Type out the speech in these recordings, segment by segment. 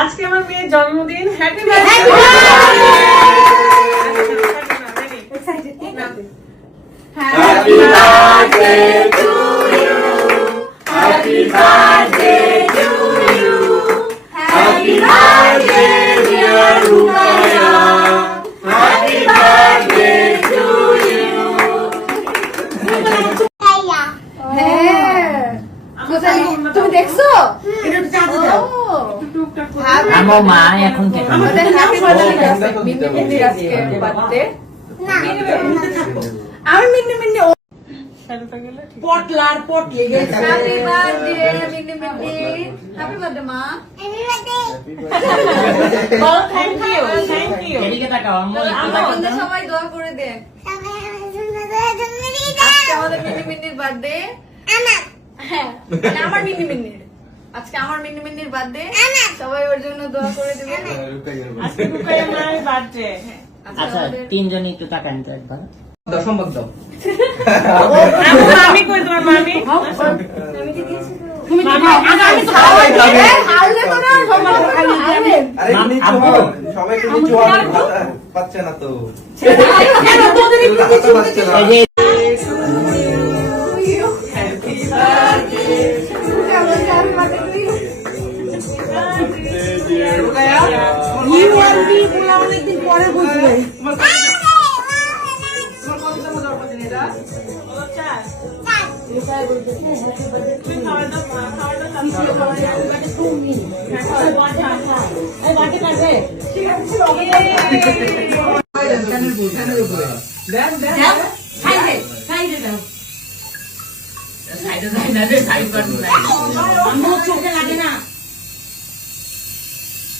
আজকে আমার মেয়ের জন্মদিন। হ্যাপি Happy birthday to আমার মা এখন আমি মিন্নি মিন্নি পটলার পট লেগে happy birthday Minni Minni. Happy birthday মা। থ্যাংক ইউ থ্যাংক ইউ এদিকে তাকাও আম্মু একটু আমরা তাকাও। বন্ধু তো। সবাই দোয়া করে দেন আজকে আমাদের মিন্নি মিন্নির বার্থডে হ্যাঁ মানে আমার মিন্নি মিন্নির। আজকে আমার মিন্নি মিন্নির বার্থডে সবাই ওর জন্য দোয়া করে দিবেন আজকে রুকাইয়া মায়ের বার্থডে আচ্ছা তিনজনই একটু তাকান তো একবার। সম্ভব দাও। আমার মামি কই তোমার মামি? আমি কি দিয়েছি তো? আমি তো খাওয়াই দিই। এ, তো না, সবাই। আরে আব্বু। হন সবাই তো ভাত- পাচ্ছে না তো। বি বলে অনেকদিন পরে বুঝবে চোখে লাগে না আগে তো আকাশ কিন্তু সেই ওই যে এদিক তাকা।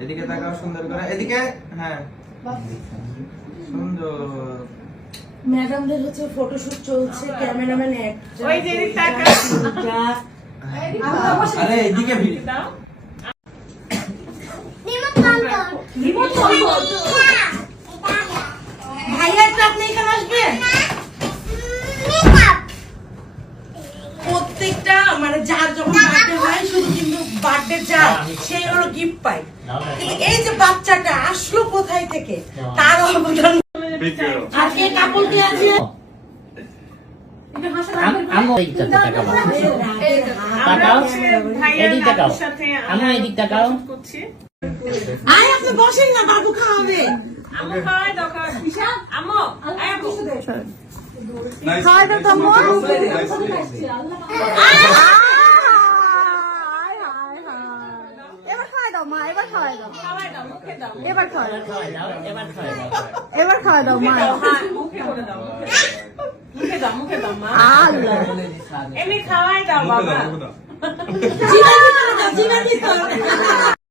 এদিকে তাকাও সুন্দর করে। এদিকে হ্যাঁ। সুন্দর। ম্যাডামদের হচ্ছে ফটোশুট চলছে ক্যামেরাম্যান এক ওই যে এদিক তাকা আরে এদিকে দাও ভাইয়া একটু আপনি এখানে আসবেন? প্রত্যেকটা মানে যার যখন বার্থডে হয় শুধু কিন্তু বার্থডে যার সেই হলো গিফট পায়। কিন্তু এই যে বাচ্চাটা আসলো কোথায় থেকে তার অবদান। আজকে কাপড় কে আছে বসেন না বাবু খাওয়াবে। খাওয়াই দাও খাওয়াই আম্মু আয় আম্মু খাওয়াই দাও তো আম্মু। এবার খাওয়াই দাও মা এবার খাওয়াই দাও খাওয়াই দাও মুখে দাও এবার খাওয়া দাও। এবার খাওয়াই দাও এবার খাওয়াই দাও। মা। মুখে দাও মুখে দাও মা। এমনি খাওয়াই দাও বাবা।